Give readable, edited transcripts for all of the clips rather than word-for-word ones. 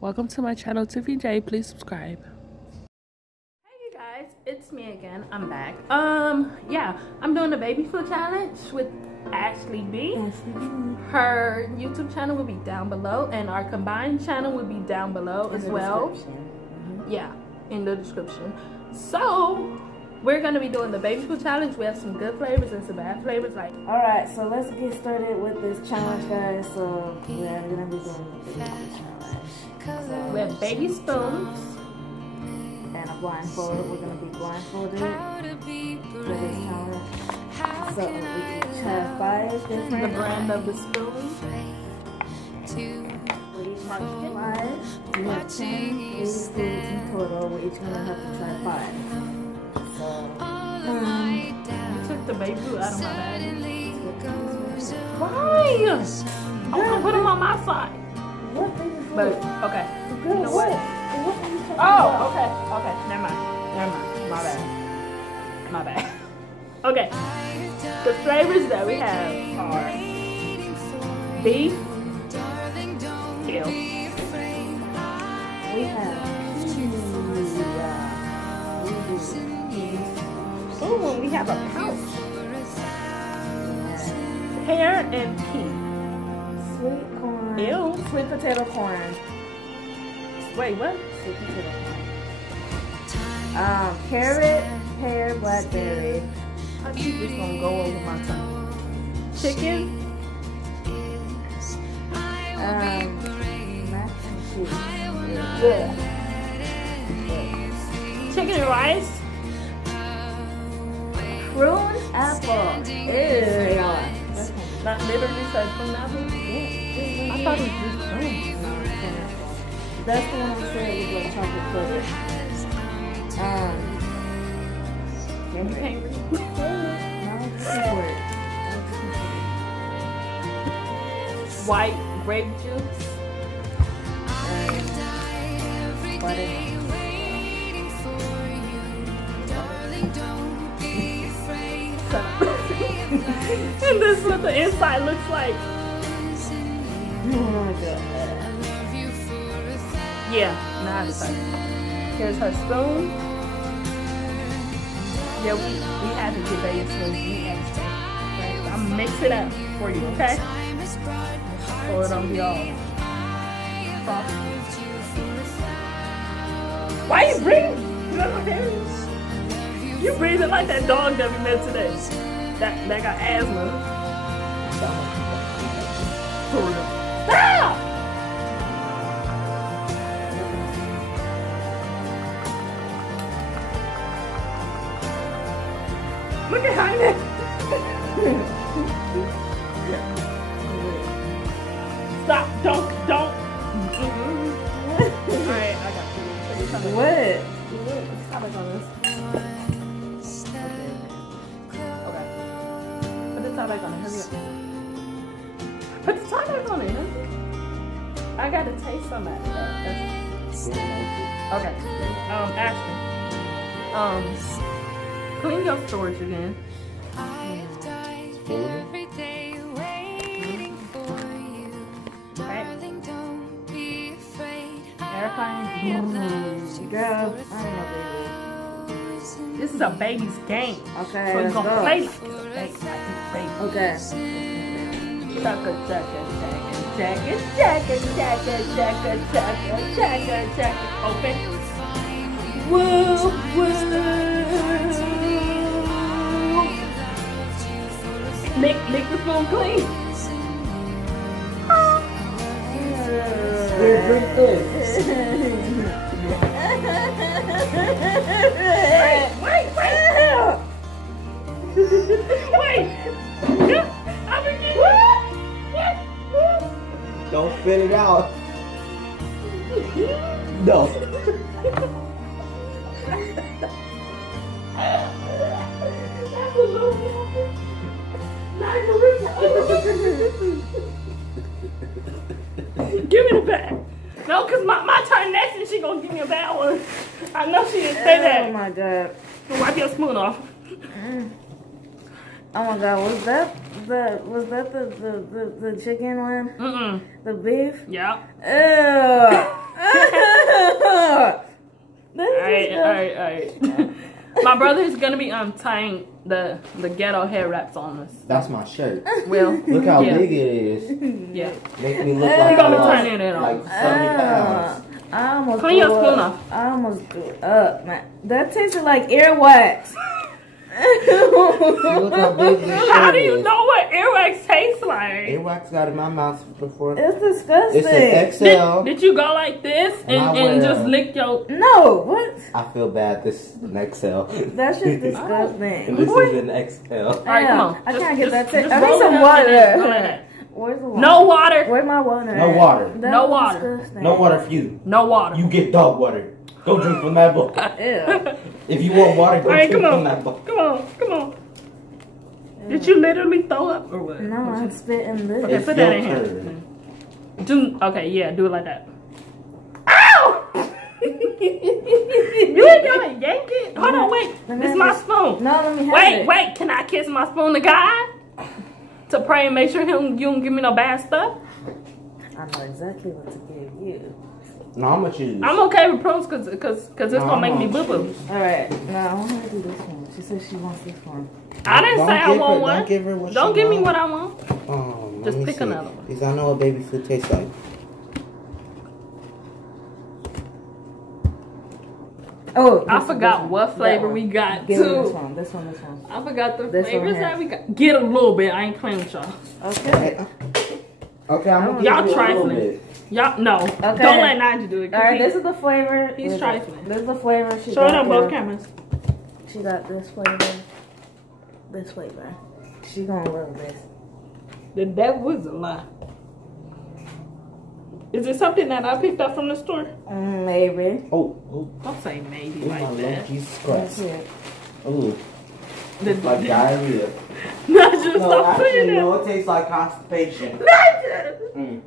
Welcome to my channel, Tiffy J. Please subscribe. Hey you guys, it's me again. I'm back. Yeah, I'm doing the baby food challenge with Ashley B. Her YouTube channel will be down below, and our combined channel will be down below as well. Yeah, in the description. So we're gonna be doing the baby food challenge. We have some good flavors and some bad flavors. Alright, so let's get started with this challenge, guys. So we're gonna be doing the challenge. We have baby spoons and a blindfold. We're gonna be blindfolded for this challenge. So we each have 5 different. The brand of the spoon. We each have 5. We have 10 baby foods in total. We're each gonna have to try 5. So you took the baby food out of my bag. Why? I'm gonna put them on my side. What baby food? But okay. You know what? Oh, okay. Never mind. My bad. Okay. The flavors that we have are beef. Ew. We have Ooh, we have a pouch. Pear and pea. sweet corn. Ew. Sweet potato corn. Wait, what? Sweet potato corn. Carrot, pear, blackberry. I think this gonna go over my tongue. Chicken. Mac and cheese. Yeah. Chicken and rice. Prune apple. Ew. Not literally said prune apple. I thought it was just prune. That's the one I'm saying with like chocolate covered. You can't read. White grape juice. And this is what the inside looks like. Yeah, now it's like. Here's her spoon. Yeah, we had to get baby spoons. We extra. Right? I'm gonna mix it up for you, okay? So it don't be all soft. Why you breathing? You breathing like that dog that we met today. That got asthma. For real. Stop! Look at how Stop! Don't! Alright, I got you. What? Stop it on this. Okay. Put the top back on it. Hurry up. Put the top back on it. I gotta taste some of that. Okay. Ashton. Clean your storage again. Girl, I don't know, This is a baby's game. Okay, so you're let's gonna go. play like it's a baby. Okay. Chugga. Open. Woo. Make the spoon clean. Drink this. Wait. What? Don't spit it out. No. That's a little Give me the bag. No, because my turn next and she gonna give me a bad one. I know she didn't say that. Oh my god. Wipe your spoon off. Oh my god, was that the chicken one? Mm-mm. The beef? Yeah. Ew. My brother is gonna be untying the ghetto hair wraps on us. That's my shirt. Will. Look how Yeah. big it is. Yeah. Make me look We're like gonna be I lost, turning it on. like 70 pounds. I almost Clean your threw spoon up. off. I almost threw up, man. That tasted like earwax. Look how big this shirt How do you is. know what earwax tastes like? Earwax got in my mouth before. It's disgusting. It's an XL. Did you go like this And I and wear- just lick your... No, what? I feel bad. This is an XL. That's just disgusting. This is an XL. All right, come on. I Just- can't get that just- taste. just I need roll some it up and then go like water. that. Where's the water? No water. Where's my water? No at? water. That No was water. disgusting. No water for you. No water. You get dog water. Go drink from that bowl. Ew. If you want water, go All right, drink come from on. that bowl. Come on. Come on. Did you literally throw up or what? No, I'm spitting this. Okay, It's put that in your here. turn. Okay, yeah, do it like that. Ow! You ain't gonna yank it? Hold on, wait. Let me This is have my it. spoon. No, let me have Wait, it. wait. Can I kiss my spoon to God? To pray and make sure you don't give me no bad stuff? I know exactly what to give you. No, I'm gonna choose. I'm okay with prunes because it's gonna make me boo boo. Alright, no, I want her to do this one. She said she wants this one. I didn't say I want one. Don't give her what Don't she give me wants. what I want. Let Just me pick see. another one. Because I know what baby food tastes like. Oh, I this forgot one, what that flavor one. we got Give me this too. one, this one, this one. I forgot the This one flavors here. that we got. Get a little bit. I ain't playing with y'all. Okay. Okay, I'm gonna Y'all give you a little trifling. bit. Y'all no. Okay. Don't let Nigel do it. 'cause Alright, he- this is the flavor. He's trifling. This is the flavor. She Show it got on both the- cameras. She got this flavor. This flavor. She gonna love this. The devil is a lie. Is it something that I picked up from the store? Maybe. Oh, Don't say maybe oh my like Lord that. Jesus That's Christ. it. Oh, The, like diarrhea. Nigel, No, stop actually, putting it. no, it tastes like constipation. Nigel!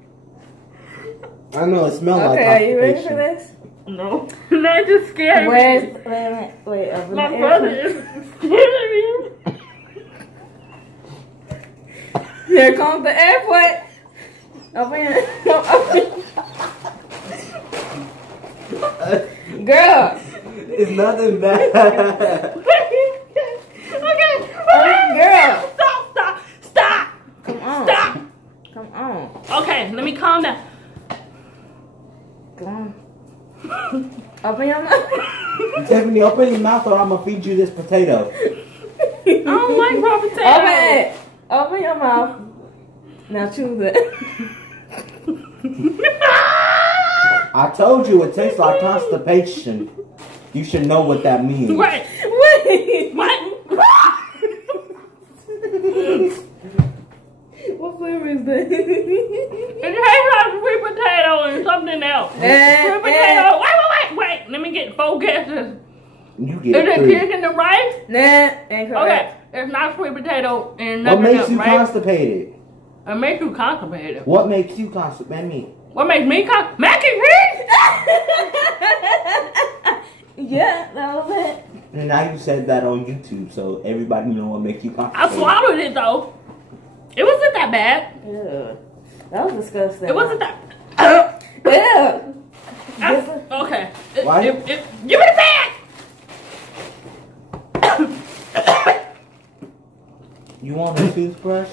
I know, it smells like Okay, are you ready for constipation. this? No. Nigel scared Where's, me. wait, open My the brother air. is scared me. Here comes the airport. Open it. Girl. It's nothing bad. Okay. Girl. Stop. Come on. Stop. Come on. Okay, let me calm down. Come on. Open your mouth. Tiffany, open your mouth or I'm gonna feed you this potato. I don't like raw potato. Open it. Open your mouth. Now choose it. I told you it tastes like constipation. You should know what that means. Wait. Wait. What? What flavor is that? It tastes like sweet potato and something else. Sweet potato. Wait. Let me get 4 guesses. You Is get it 3. chicken and rice? Nah, incorrect. Okay. It's not sweet potato and What nothing makes else, you right? constipated? It makes you constipated. What makes you constipated? What makes me constipated? Mac and cheese? Yeah, that was it. And now you said that on YouTube, so everybody know what makes you I constipated. swallowed it though. It wasn't that bad. Ew. That was disgusting. It wasn't that. Ew. Okay. Why? Give me the bag. You want a toothbrush?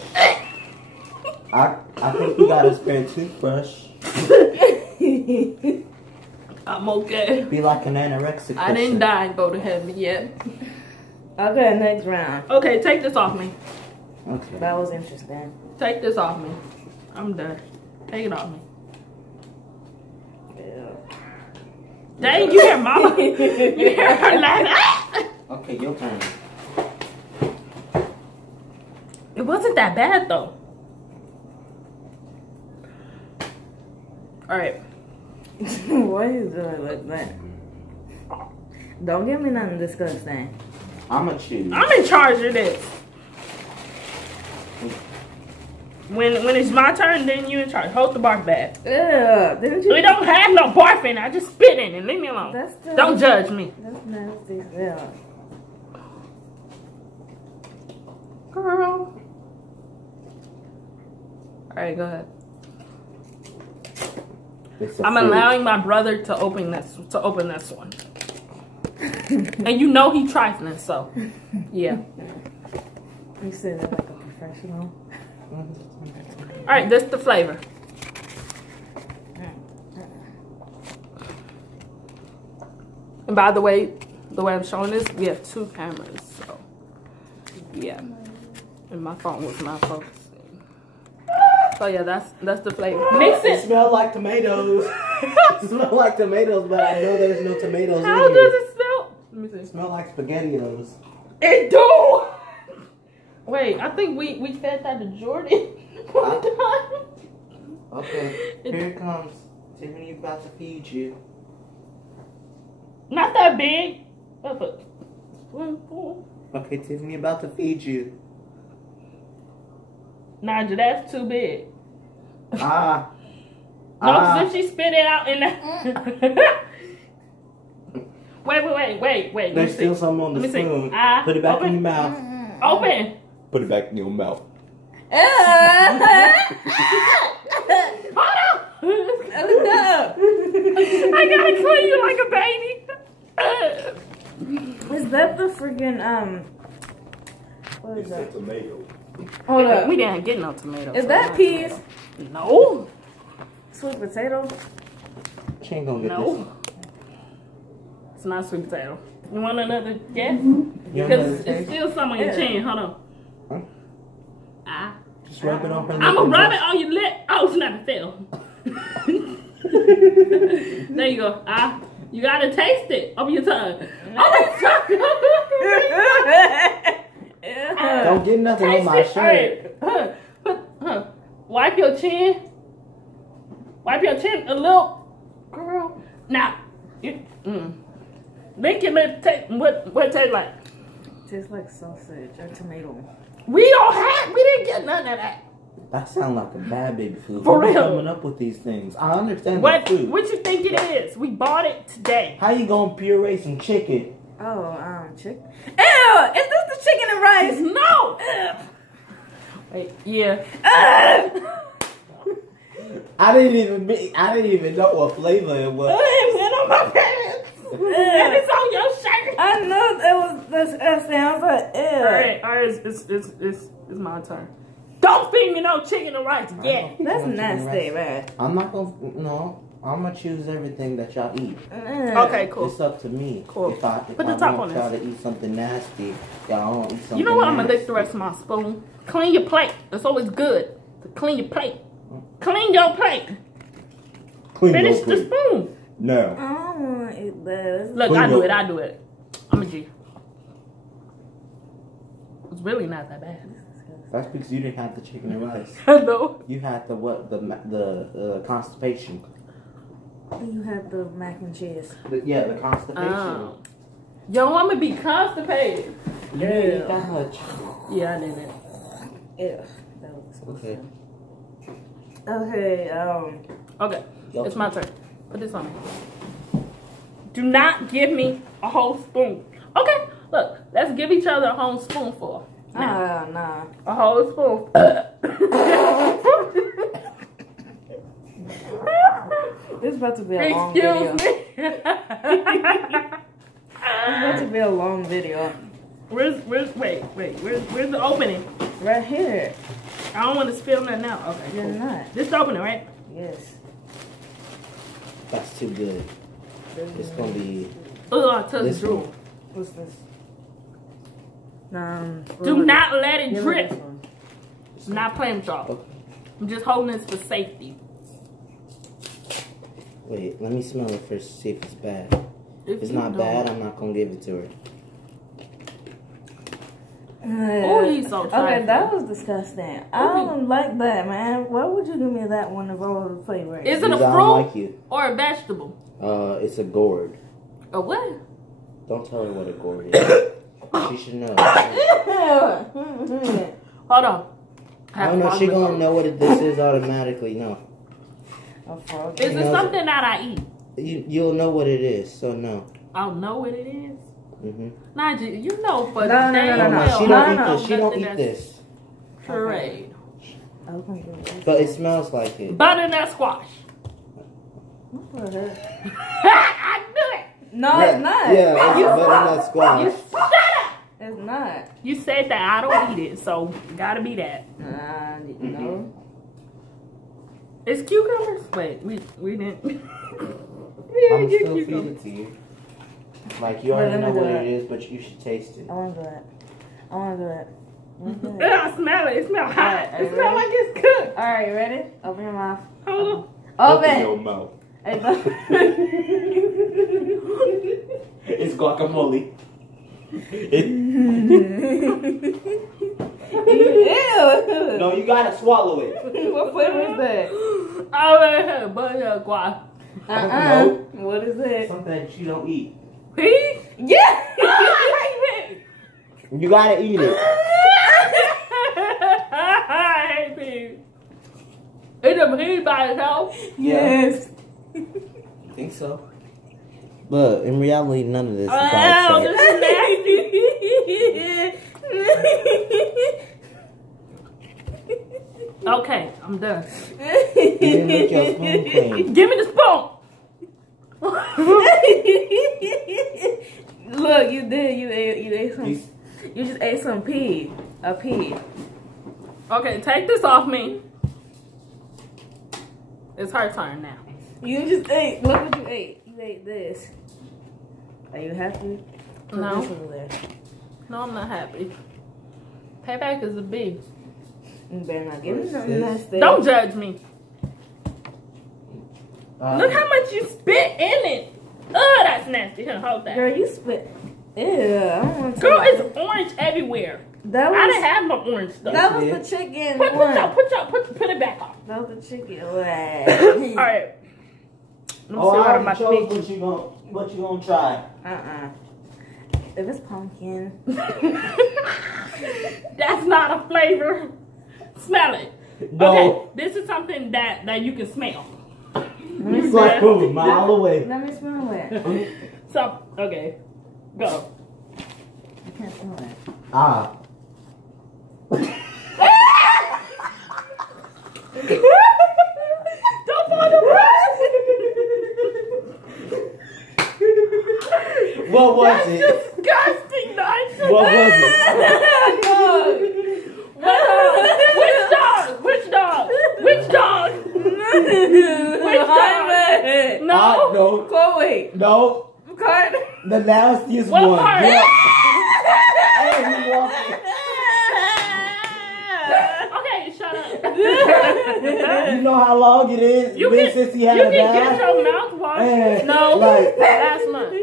I think you got a spare toothbrush. I'm okay. Be like an anorexic person. I didn't die and go to heaven yet. Okay, next round. Okay, take this off me. Okay. That was interesting. Take this off me. I'm done. Take it off me. Ew. Dang, you hear mama? You hear her laughing? Okay, your turn. It wasn't that bad though. Alright. Why you doing like that? Don't give me nothing disgusting. I'ma choose. I'm in charge of this. When it's my turn, then you in charge. Hold the barf back. Ew, didn't you? We don't have no barf in it. I just spit in it. Leave me alone. That's still, Don't judge me. That's nasty. Yeah. Girl. Alright, go ahead. It's a I'm fruit. allowing my brother to open this one. And you know he trifling, so yeah. You said that like a professional. All right, this the flavor. And by the way I'm showing this, we have 2 cameras, so yeah. And my phone was not focusing. So yeah, that's the flavor. Mix It it. smells like tomatoes. It smells like tomatoes, but I know there's no tomatoes How in does here. it smell? Let me see. It smells like SpaghettiOs. It do. Wait, I think we fed that to Jordan one time. Okay, here it comes. Tiffany's about to feed you. Not that big. That's a spoonful. Okay, Tiffany about to feed you. Naja, that's too big. Ah. No, since she spit it out in that. Wait. There's still some on the Let me see. spoon. Ah, Put it back open. in your mouth. Open. Put it back in your mouth. Hold on. I gotta clean you like a baby. Is that the freaking what is that? Tomato. Hold up. We didn't get no tomatoes. Is that peas? No. Sweet potato? She ain't gonna get No. It's not sweet potato. You want another guess? this. You want Because another it's taste? still some on your Yeah. chin. Hold on. Huh? Ah. Just rub it on her lip. I'm gonna and rub just- it on your lip. Oh, snap, it fell. There you go. Ah. You gotta taste it on your tongue. Don't get nothing on my shirt. Huh. Wipe your chin. Wipe your chin a little, girl. Now, make your lip taste. What it tastes like? Tastes like sausage or tomato. We didn't get none of that. That sounds like a bad baby food. For Who real. coming up with these things? I understand What the food. you think it is? We bought it today. How you gonna puree some chicken? Oh, chicken. Ew! Is this the chicken and rice? No. Wait, yeah. I didn't even know what flavor it was. It went on my pants. And it's on your shirt. I know it was this sounds like ew. All right, it's my turn. Don't feed me no chicken and rice yet. That's Chicken nasty, rice. man. I'm not gonna. No, I'm gonna choose everything that y'all eat. Okay, cool. It's up to me. Cool. If I Put the top want on y'all this. to eat something nasty, y'all won't eat something. You know what? I'm gonna lick nasty. the rest of my spoon. Clean your plate. It's always good to clean your plate. Clean your plate. Clean Finish your the plate. spoon. No. I don't want to eat this. Look, Clean I do your- it. I do it. I'm a G. It's really not that bad. That's because you didn't have the chicken and rice. No. You had the constipation. You have the mac and cheese. The constipation. Oh. Yo, I'm gonna be constipated. You didn't eat that much. Yeah, I did it. Ew. That was disgusting. Okay. Okay, Okay, Yup. it's my turn. Put this on me. Do not give me a whole spoon. Okay, look, let's give each other a whole spoonful. Now, nah. a whole spoon. This is about to be a long video. Excuse me. It's about to be a long video. Where's the opening? Right here. I don't want to spill nothing out. Okay, You're cool. not. This is the opening, right? Yes. That's too good. It's gonna be. Ugh, I touched This drool. one. What's this? Do not let it Give me drip. this one. I'm not playing with y'all. Okay. I'm just holding this for safety. Wait, let me smell it first. See if it's bad. If it's you not don't- bad, I'm not gonna give it to her. Oh, he's so Okay, trifling. that was disgusting. I don't like that, man. Why would you give me that one of all the flavors? Is it a Because I fruit don't like you. or a vegetable? It's a gourd. A what? Don't tell her what a gourd is. She should know. Hold on. I don't know. She gonna know what this is automatically. No, A frog. Is it knows something that I eat? you'll know what it is. So no. I'll know what it is. Mhm. Naja, you know, but No, no, no, no, no. She No, don't no, eat this. She don't nothing eat that's this. Parade. Okay. But it smells like it. Butternut squash. What the heck? I knew it. No, it's not. Yeah, it's butternut squash. You shut up. It's not. You said that I don't eat it, so gotta be that. No. It's cucumbers. Wait, we didn't. we I'm didn't get still feed cucumbers. it to you. Like, you already know what it is, but you should taste it. I want to do it. I want to do it. I smell it. It smells hot. Alright, It smells like it's cooked. All right, you ready? Open your mouth. Hold Open. your mouth. Hey, It's guacamole. Ew. No, you gotta swallow it. What flavor is that? on. Oh, butter guac. What is it? Something that you don't eat. Peas? Yeah. You gotta eat it. I hate peas. Is it peas by itself? Yes. I think so. But in reality, none of this is by Oh, itself. this is nasty. Okay, I'm done. You didn't lick your spoon clean. Give me the spoon. Look, you did. You ate some. You- You just ate some pea. A pea. Okay, take this off me. It's her turn now. You just ate. Look what you ate. You ate this. Are you happy? Put No. this over there. No, I'm not happy. Payback is a B. You better not give me What's something this? nasty. Don't judge me. Look how much you spit in it. Oh, that's nasty. Here, hold that. Girl, you spit. Ew, I don't want to. Girl, it's orange everywhere. That I was. didn't have no orange stuff. That was the chicken Put one. it back on. That was the chicken one. All right. Let me Oh, see I what I'm already about to chose what you gonna try. If it's pumpkin. That's not a flavor. Smell it. No. Okay, this is something that you can smell. It's like from a mile away. Let me smell it. So, okay, go. I can't smell it. Ah. Don't fall the What was it? Disgusting, nice. What was it? Which dog? Which dog? Which dog? Which dog? No. No. Chloe. No. Cut. The nastiest What one. part? Yeah. Hey, he walked. Okay, shut up. You know how long it is since he had you a can get bath? your mouth washed. Eh, No, like- last month.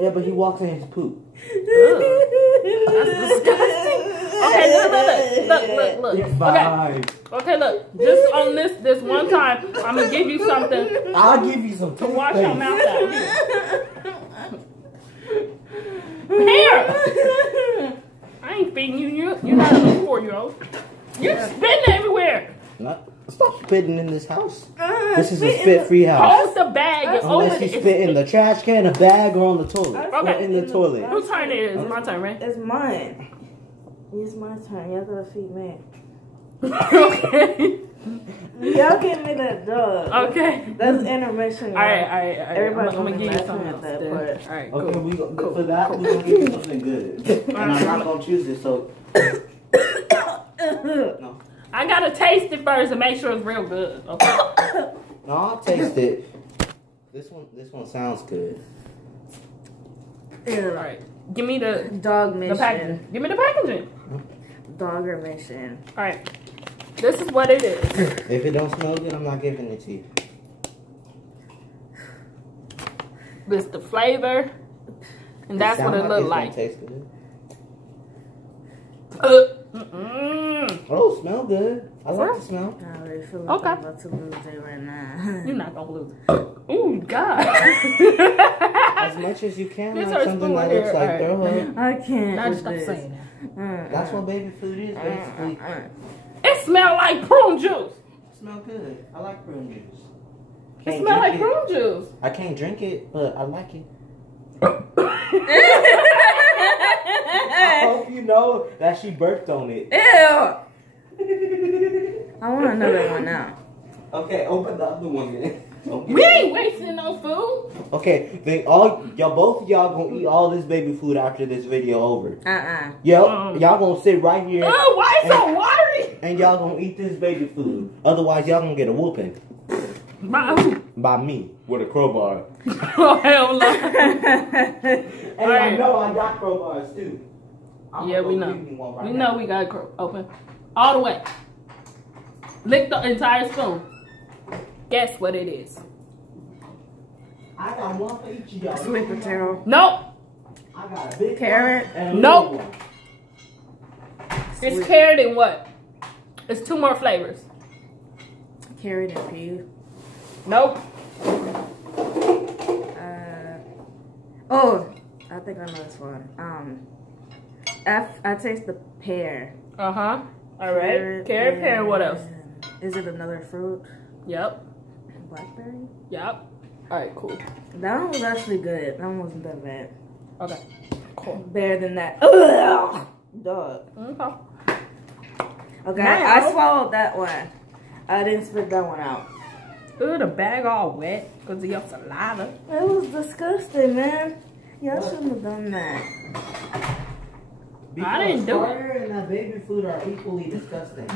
Yeah, but he walks in his poop. That's disgusting. Okay, look. It's Okay, fine. okay, look. Just on this one time, I'm gonna give you something I'll give you some to wash your toothpaste. mouth out. Here. I ain't feeding you. You're not a 4-year-old. You're spitting everywhere. Stop spitting in this house. This is a spit-free house. Hold the bag. and Unless open you it. spit in the trash can, a bag, or on the toilet. Okay. Or in the toilet. Whose turn it is? It's my turn, right? It's mine. It's my turn. Y'all gotta feed me. Okay. Y'all give me that dog. Okay. That's intermission. All right. Everybody's I'm gonna gonna give be you laughing something at else. that then. part. All right, Okay, cool. for that, we're going to give you something good. And I'm not going to choose it, so... No. I gotta taste it first and make sure it's real good. Okay. No, I'll taste it. This one sounds good. All right. Give me the Dog mission. packaging. Give me the packaging. Dogger mission. All right. This is what it is. If it don't smell good, I'm not giving it to you. This the flavor, and that's what it sound look it's like. gonna taste good. Mm-mm. Oh, smell good. I like the smell. I already feel like Okay. I'm about to lose it right now. You're not gonna lose. Ooh, God. As much as you can, This like hurts something more that here. looks like Alright. throw up. I can't. Now with stop this. saying that. That's what baby food is, basically. It smell like prune juice. Smell good. I like prune juice. It Can't smell like drink it. prune juice. I can't drink it, but I like it. I hope you know that she burped on it. Ew! I want another one now. Okay, open the other one then. Okay. We ain't wasting no food. Okay, then both of y'all gonna eat all this baby food after this video over. Uh-uh. Y'all gonna sit right here. Oh, why is so watery? And y'all gonna eat this baby food. Otherwise, y'all gonna get a whooping. By who? By me. With a crowbar. Oh, hell no. And I know I got crowbars too. Yeah, we know. We know we got it open. All the way. Lick the entire spoon. Guess what it is. I got one for each of y'all. Sweet potato. Nope. I got a big Carrot. one and a Nope. little one. It's carrot and what? It's 2 more flavors. Carrot and peas. Nope. Oh, I think I know this one. I taste the pear. Uh-huh. All right. Carrot, pear, what else? Is it another fruit? Yep. Blackberry? Yep. All right, cool. That one was actually good. That one wasn't that bad. Okay. Cool. Better than that. Ugh! Dog. Okay. Okay, Now- I swallowed that one. I didn't spit that one out. Ooh, the bag all wet because of your saliva. It was disgusting, man. Y'all shouldn't have done that. Because I didn't do it. Carter and that baby food are equally disgusting.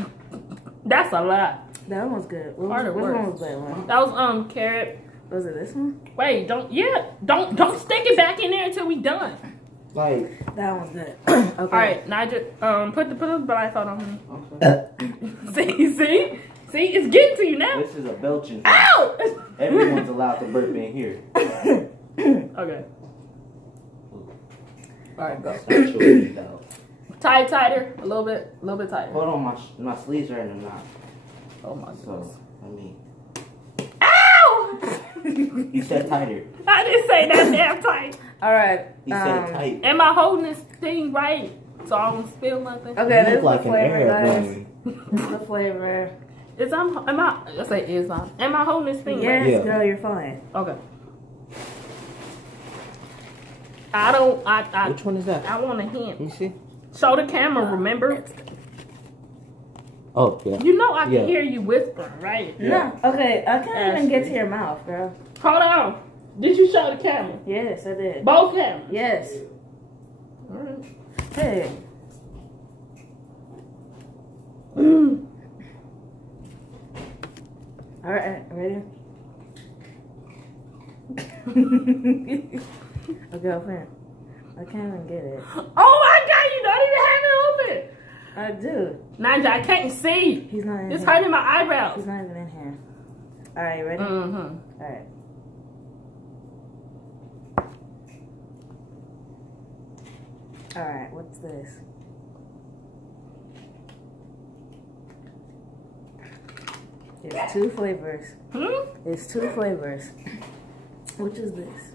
That's a lot. That one was good. Which Harder one work. was that one? That was carrot. Was it this one? Wait, don't stick it back in there until we done. Like, That one's good. Okay. All right, Nigel, put the blindfold on me. okay. See, it's getting to you now. This is a belching. Ow! Everyone's allowed to burp in here. Okay. All right, go. Tie it tighter, a little bit tighter. Hold on, my sleeves are in the knot. Oh my goodness. So, I mean, Ow! you said tighter. I didn't say that damn tight. All right. You said tight. Am I holding this thing right so I don't spill nothing? Okay, You this look is like the an flavor, guys. airplane. This is the flavor. Am I holding this thing Yes, right? Yeah. girl, you're fine. Okay. I Which one is that? I want a Let hint. me see. Show the camera, remember? Oh, yeah. You know I can Yeah. hear you whispering, right? Yeah. No, okay, I can't even get to Ashley. your mouth, girl. Hold on. Did you show the camera? Yes, I did. Both cameras? Yes. Alright. Hey. All right, ready? Okay, open. I can't even get it. Oh my god, you don't even have it open! I do. Nigel, I can't see. He's not in It's here. hurting my eyebrows. He's not even in here. All right, ready? Mm-hmm. All right. All right, what's this? It's 2 flavors. Hmm? It's 2 flavors. Which is this?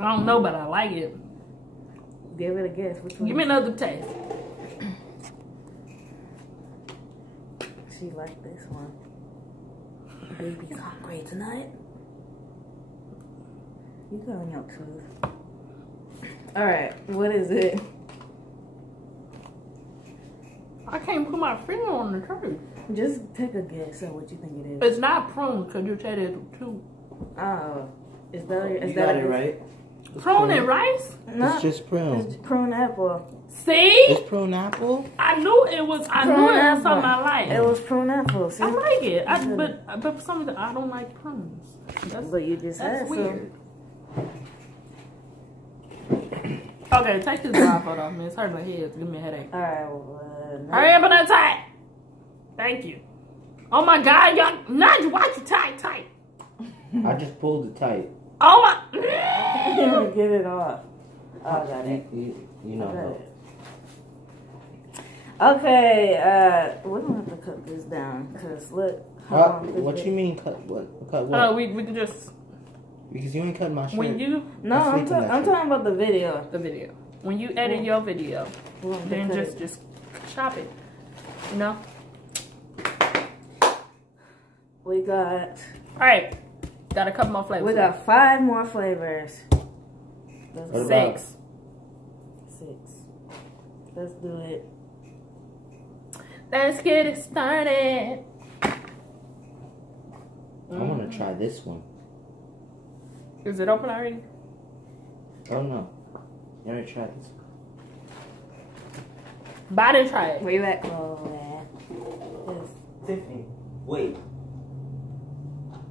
I don't know, but I like it. Give it a guess. Which one? Give me another taste. She liked this one. Baby's hungry tonight. You got on your tooth. All right, what is it? I can't put my finger on the truth. Just take a guess at what you think it is. It's not prune because you said it too. Oh, is that You is got that it right. Prune and rice? No, It's just prune. it's prune apple. See? It's prune apple? I knew it was something I like. It was prune apple. See? I like it. But for some reason I don't like prunes. But you just said That's so. weird. Okay, take this blindfold off me. It's hurting my head. It's giving me a headache. All right. Well, Hurry up and untie. Thank you. Oh my god, y'all. Nigel, why you tight? I just pulled it tight. Oh my. Get it off. Oh, I got it. You know. Okay, we're gonna have to cut this down because look. What you mean cut what? Cut what? We can just. Because you ain't cut my shirt. When you. No, I'm talking about the video. The video. When you edit your video, We're gonna then cut it. just chop it. You know? We got. Alright. Got a couple more flavors. We got 5 more flavors. What Let's about- 6. 6. Let's do it. Let's get it started. I want to try this one. Is it open already? Oh no. You already tried this one. But I didn't try it. Where you at, Chloe? Tiffany, wait.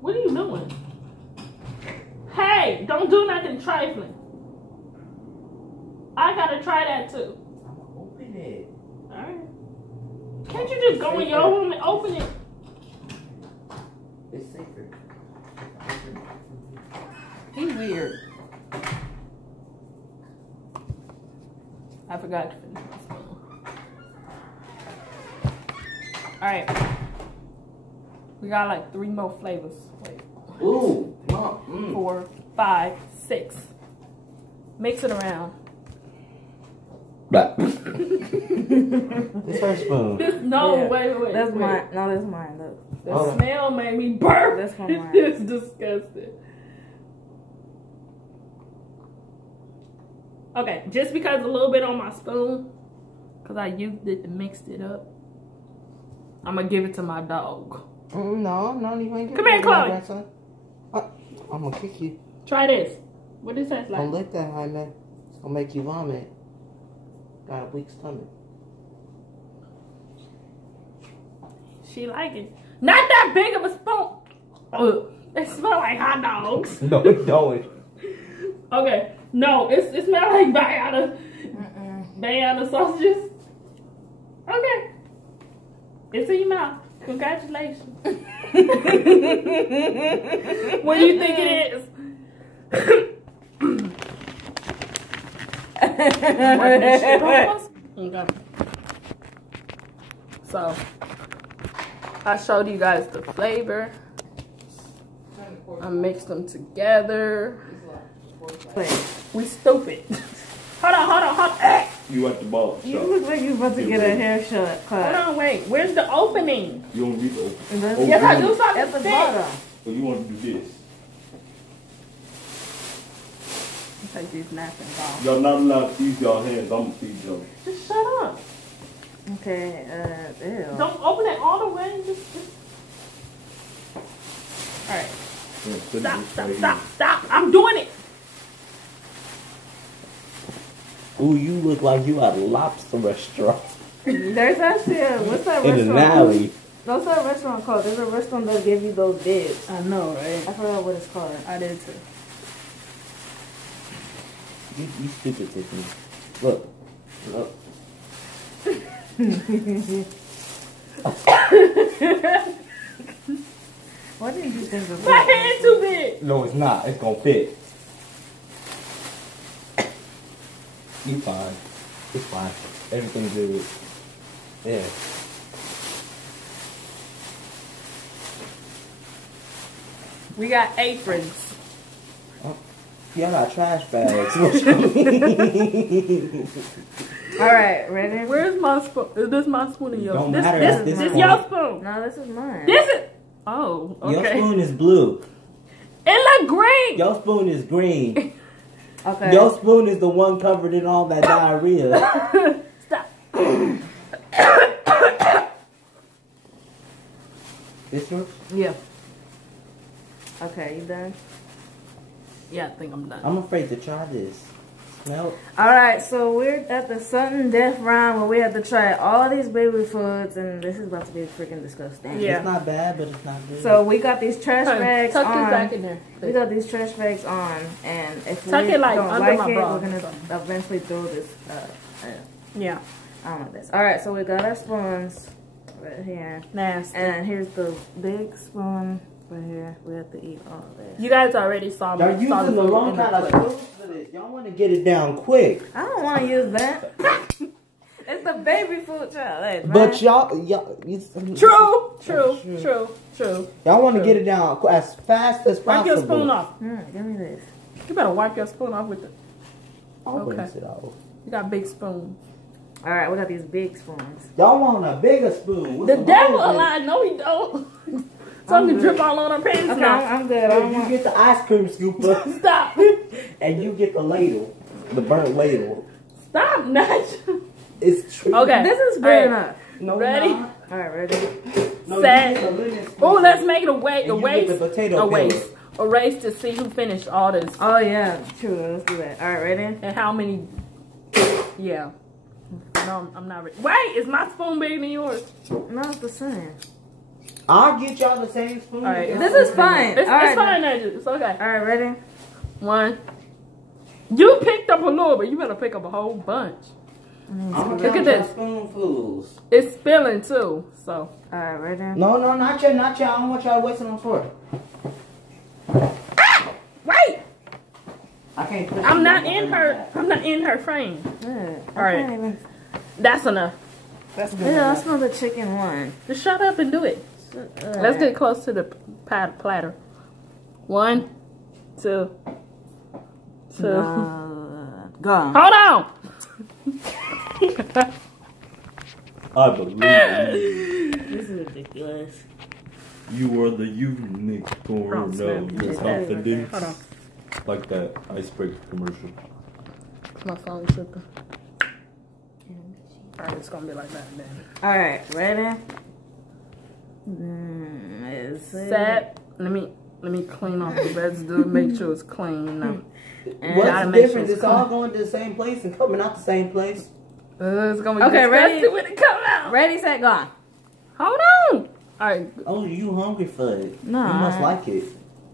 What are you doing? Hey, don't do nothing trifling. I gotta try that too. Open it. Alright. Can't you just go in your room and open it? It's safer. He's weird. I forgot to finish my spoon. Alright. We got like 3 more flavors. Wait. Ooh, Mom. 4, 5, 6. Mix it around. This her spoon. No, Yeah. wait. That's wait. mine. No, that's mine. Look. The Hold on. smell made me burp. That's from mine. It's disgusting. Okay, just because a little bit on my spoon, because I used it and mixed it up, I'm going to give it to my dog. No, not even. Come here, Chloe. Grandson. I'm gonna kick you. Try this. What does that Don't like? lick that, Jaime. It's gonna make you vomit. Got a weak stomach. She like it. Not that big of a spoon. Ugh. They smell like hot dogs. No, it don't. Okay. No, it smells like Bayana sausages. Okay. It's in your mouth. Congratulations. What do you think it is? Okay. So, I showed you guys the flavor. I mixed them together. We stupid. Hold on. You at the ball You shop. look like you about to get a haircut. Hold on, wait. Where's the opening? You don't need to open. Yes, I do At something the thick. bottom. So you want to do this. Take these napkins off. Y'all not allowed to feed y'all hands. I'm going to feed y'all. Just shut up. Okay, ew. Don't open it all the way. Just... All right. Yeah, put this right here. Stop. I'm doing it. Ooh, you look like you at a lobster restaurant. There's actually what's that In restaurant? an alley. What's that restaurant called? There's a restaurant that give you those bibs. I know, right? I forgot what it's called. I did too. You stupid, Tiffany. Look. What did you think of My that? hand too big. No, it's not. It's gonna fit. You fine. It's fine. Everything's good. Yeah. We got aprons. Y'all got trash bags. What you mean? Alright, ready? Where's my spoon? Is this my spoon or yours? Don't This matter at this this your point. spoon. No, this is mine. This is. Oh, Your okay. spoon is blue. It look green. Your spoon is green. Okay. Your spoon is the one covered in all that diarrhea. Stop. This yours? Yeah. Okay, you done? Yeah, I think I'm done. I'm afraid to try this. Smell. Alright, so we're at the sudden death round where we have to try all these baby foods, and this is about to be freaking disgusting. Yeah. It's not bad, but it's not good. So we got these trash bags Tuck on. this back in there. We got these trash bags on, and if Tuck we it, like, don't under like my it, bra. we're gonna eventually throw this. Yeah. I don't know this. All right, so we got our spoons right here, Nasty. and here's the big spoon right here. We have to eat all this. You guys already saw me. Y'all using saw the food wrong in the kind of clip. spoons for this. Y'all want to get it down quick. I don't want to use that. It's the baby food challenge, man. But y'all True. Y'all want to get it down as fast as possible. Wipe your spoon off. Give me this. You better wipe your spoon off with the. I'll Okay. rinse it off. You got big spoons. All right, we got these big spoons. Y'all want a bigger spoon. with The some devil holes in it. alive. No, he don't. Something drip all on our pants Okay, now. I'm good. I don't You want. get the ice cream scooper, Stop. and you get the ladle, the burnt ladle. Stop, Natch. It's true. Okay. This is All good right. enough. No, Ready? not. All right, ready? No, Set. you get the lettuce. Oh, let's make it a And you get the potato race. peeler. A race to see who finished all this. Oh yeah, true. Let's do that. All right, ready? And how many. Yeah. No, I'm not ready. Wait, is my spoon bigger than yours? No, it's the same. I'll get y'all the same spoon. All right, This is fine. It's All right, fine, Andrew. It's okay. All right, ready? One. You picked up a little, but you better pick up a whole bunch. Look Look at this. Spoonfuls. It's spilling too, so. All right, ready? No, not yet, not yet. I don't want y'all wasting on the floor. Wait! I can't put I'm not in her frame. Yeah. All right. That's enough. That's good. Yeah, that's not the chicken one. Just shut up and do it. Let's get close to the platter. 1, 2, 2. Go. Hold on. I believe in you. This is ridiculous. You are the unicorn snap. of your confidence. Hold on. Like that icebreaker commercial. My phone tripping. Alright, it's gonna be like that then. All right, ready? Set. Let me clean off the residue. Make sure it's clean. Now. And What's gotta the make sure difference? It's all going to the same place and coming out the same place. It's gonna be Okay, ready? disgusting when it come out. Ready, set, go. Hold on. Alright. Oh, you hungry for it? No, You must I- like it.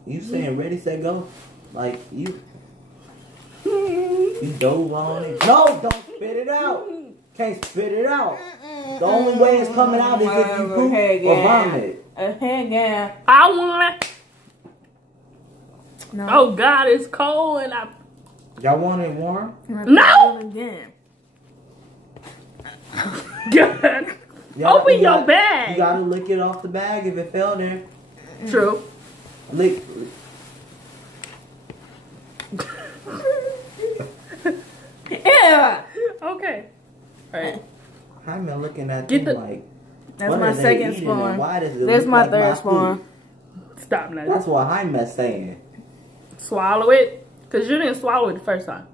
You saying ready, set, go? Like you dove on it. No, don't spit it out. Can't spit it out. The only way it's coming out is if you poop or vomit. Yeah. I want. No. Oh God, it's cold and I. Y'all want it warm? No! Again. God. Y'all- Open you your got- bag. You gotta lick it off the bag if it fell there. True. Lick. Yeah. Okay. Alright. I'm looking at Get them the- like. That's what my are they second eating and spoon. why does it There's look my like third food? spoon. Stop now. That's what Jaime's saying. Swallow it. Because you didn't swallow it the first time.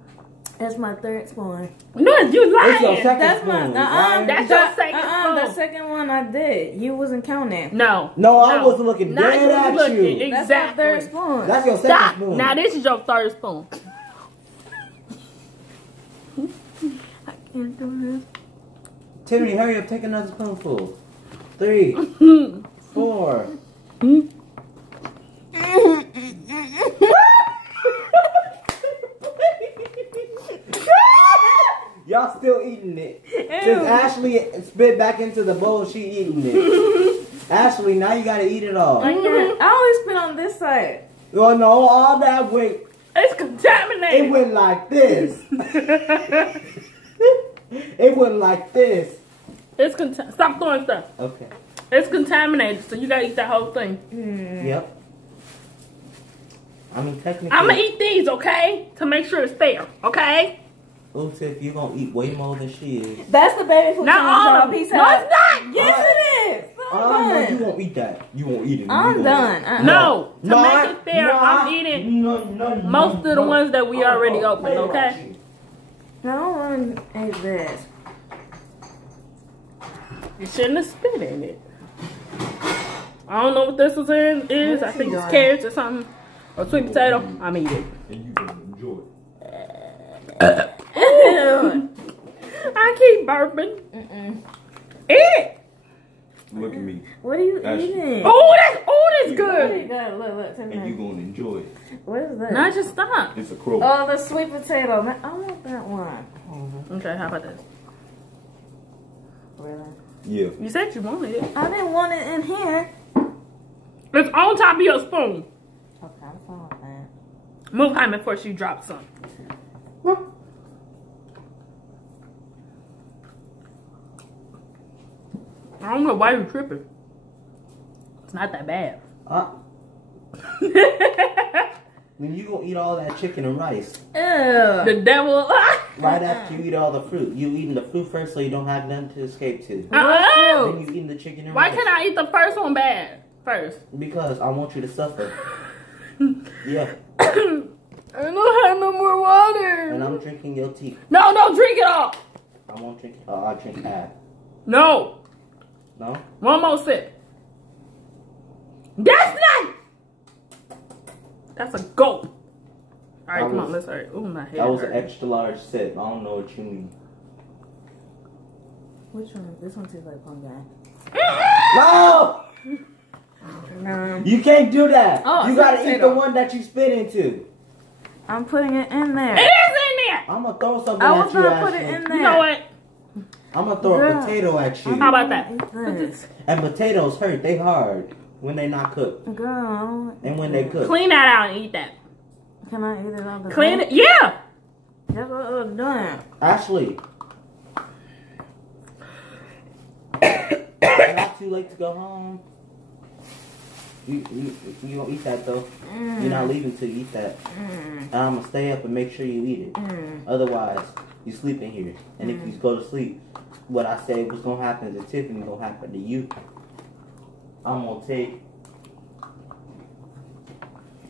That's my third spoon. No, you It's your lying. second That's spoon. my Why- That's your second The spoon. second one I did. You wasn't counting. No. No, I was looking Not dead at looking. you. That's my Exactly. third spoon. That's your second Stop. spoon. Now this is your third spoon. I can't do this. Tiffany, hurry up, take another spoonful. 3, 4. Y'all still eating it. Since Ashley spit back into the bowl, she eating it. Ashley, now you gotta eat it all. I always spit on this side. Oh no, all that went, It's contaminated. it went like this. It went like this. It's stop throwing stuff. Okay. It's contaminated, so you gotta eat that whole thing. Yep. I mean, technically. I'm gonna eat these, okay? To make sure it's fair, okay? Ooh, Tiff, you're gonna eat way more than she is. That's the baby food Not challenge, all y'all. of them. Peace No, out. it's not. Yes, it is. Oh, no, you won't eat that. You won't eat it. I'm You done. won't. No, to No, make it fair, I'm eating most of the ones that we already opened, okay? I don't want to eat this. You shouldn't have spit in it. I don't know what this is is. I think it's doing? carrots or something. Or sweet potato. I'm eating. And you gonna enjoy it. I keep burping. Eat! Look at me. What are you That's- eating? Oh, that's What good. you got? Look, tell And you me. gonna enjoy it. What is that? No, just stop. It's a crow. Oh, the sweet potato. Man, I want that one. Okay, how about this? Really? Yeah. You said you wanted it. I didn't want it in here. It's on top of your spoon. Okay, I'm fine with that. Move Hyman before she drops some. I don't know why you're tripping. It's not that bad. When you gonna eat all that chicken and rice, Ew. The devil. right after you eat all the fruit, you eating the fruit first so you don't have nothing to escape to. Then you eating the chicken and Why rice. can't I eat the first one bad first? Because I want you to suffer. Yeah, I don't have no more water. and I'm drinking your tea. No, don't drink it all. I won't drink it. I'll drink half. No. No? One more sip. That's not. That's a gulp. All right, come on, let's hurry. Ooh, my head. That was hurt. an extra large sip. I don't know what you mean. Which one? This one tastes like pumpkin. No! No. You can't do that. Oh, you sweet gotta eat potato. the one that you spit into. I'm putting it in there. It is in there. I'm gonna throw something I at was you, gonna put Ashley. it in there. You know what? I'm gonna throw a Girl. potato at you. How about that? Eat this. And potatoes hurt. They hard when they not cooked. Girl. And when they cook. Clean that out and eat that. Can I eat it out the Clean pan? it. Yeah. That's what I was doing. Ashley. It's not too late to go home. You gonna eat that though. You're not leaving till you eat that. And I'm gonna stay up and make sure you eat it. Otherwise, you sleep in here. And if you go to sleep, what I said was gonna happen to Tiffany gonna happen to you. I'm gonna take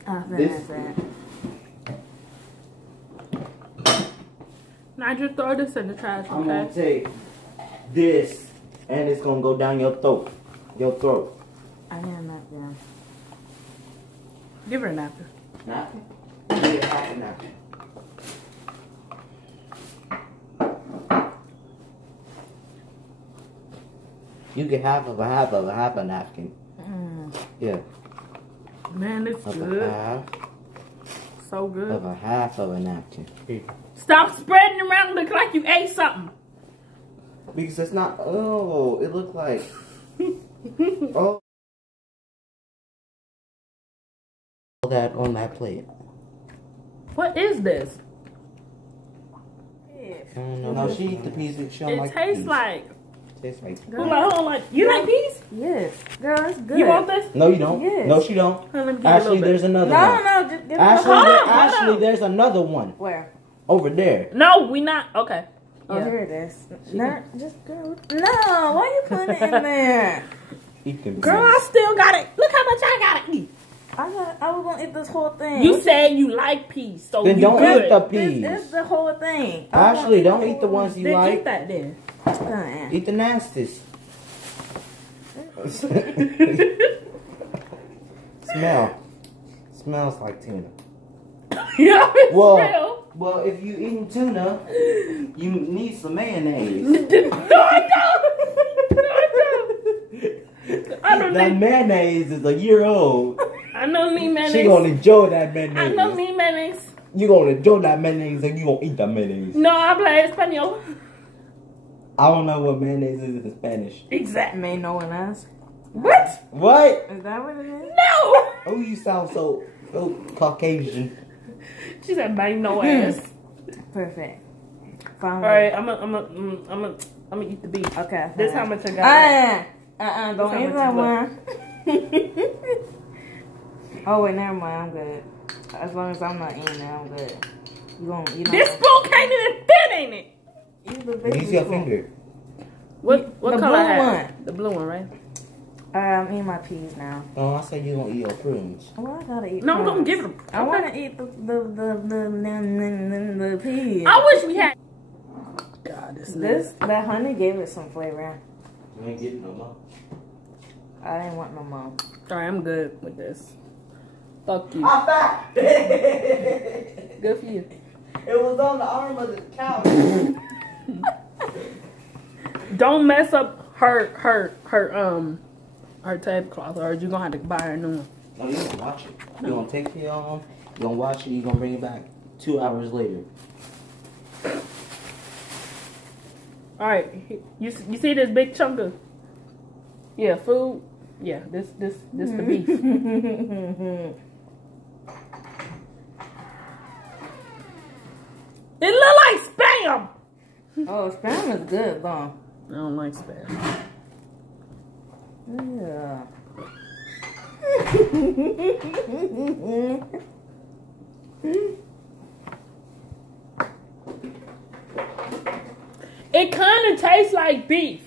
I This- finished that. Now just throw this in the trash, I'm gonna okay? take this and it's gonna go down your throat. Your throat. I am not down. Give her a napkin. Napkin? Yeah, half a napkin. You get half of a napkin. Yeah. Man, it's Of a good. half So good. of a half of a napkin. Here. Stop spreading around looking like you ate something. Because it's not. Oh, it looked like. Oh. That on that plate. What is this? Yes. I don't know. No, she eat the peas. She don't It like tastes peas. like. Tastes like. Hold on, hold on. Like, you like peas? Yes. Girl, it's good. You want this? No, you don't. Yes. No, she don't. Let me give you a Ashley, little bit. there's another No, one. no, just give Ashley, me Hold on, Ashley, hold on. there's another one Where? over there. No, we not. Okay. Oh, Yeah. here it is. No, just girl. No, why you putting it in there? Eat them Girl, I peas. still got it. Look how much I gotta eat. I was gonna eat this whole thing. You said you like peas, so Then you don't good. eat the This peas. is the whole thing. Ashley, don't eat the ones you Then like. eat that then. Eat. Eat the nasties. Smells like tuna. Yeah, it's Well, real. well, if you eating tuna, you need some mayonnaise. No, I don't. No, I don't That need. mayonnaise is a year old. I don't need mayonnaise. She gonna enjoy that I mayonnaise. don't need mayonnaise. You gonna enjoy that mayonnaise and you gonna eat that mayonnaise. No, habla español. I don't know what mayonnaise is in Spanish. Exactly. May no one else. What? What? Is that what it is? No. Oh, you sound so Caucasian. She said, "Bang no ass." Perfect. All Fine. right, I'm gonna eat the beef. Okay. This how much I got. Don't This eat how that much one. Oh wait, never mind. I'm good. As long as I'm not eating it, I'm good. You don't. This spoon can't even fit, ain't it? Use the baby Use your spoon. finger. What The color blue I have? one. The blue one, right? I'm eating my peas now. Oh, I said you gonna eat your prunes. Well, I gotta eat. No, don't prawns. give it. I want to eat the peas. I wish we had. God, That honey gave it some flavor. You ain't getting no more. I didn't want no more. Sorry, I'm good with this. Fuck you. I'm fat. It Good for you. was on the arm of the couch. Don't mess up her tablecloth, or you're gonna have to buy her a new one. No, you gonna watch it. You gonna take it home. You gonna watch it. You gonna bring it back 2 hours later. All right, you see this big chunk of food? Yeah, this the beef. It look like spam. Oh, spam is good though. I don't like spam. Yeah. It kind of tastes like beef.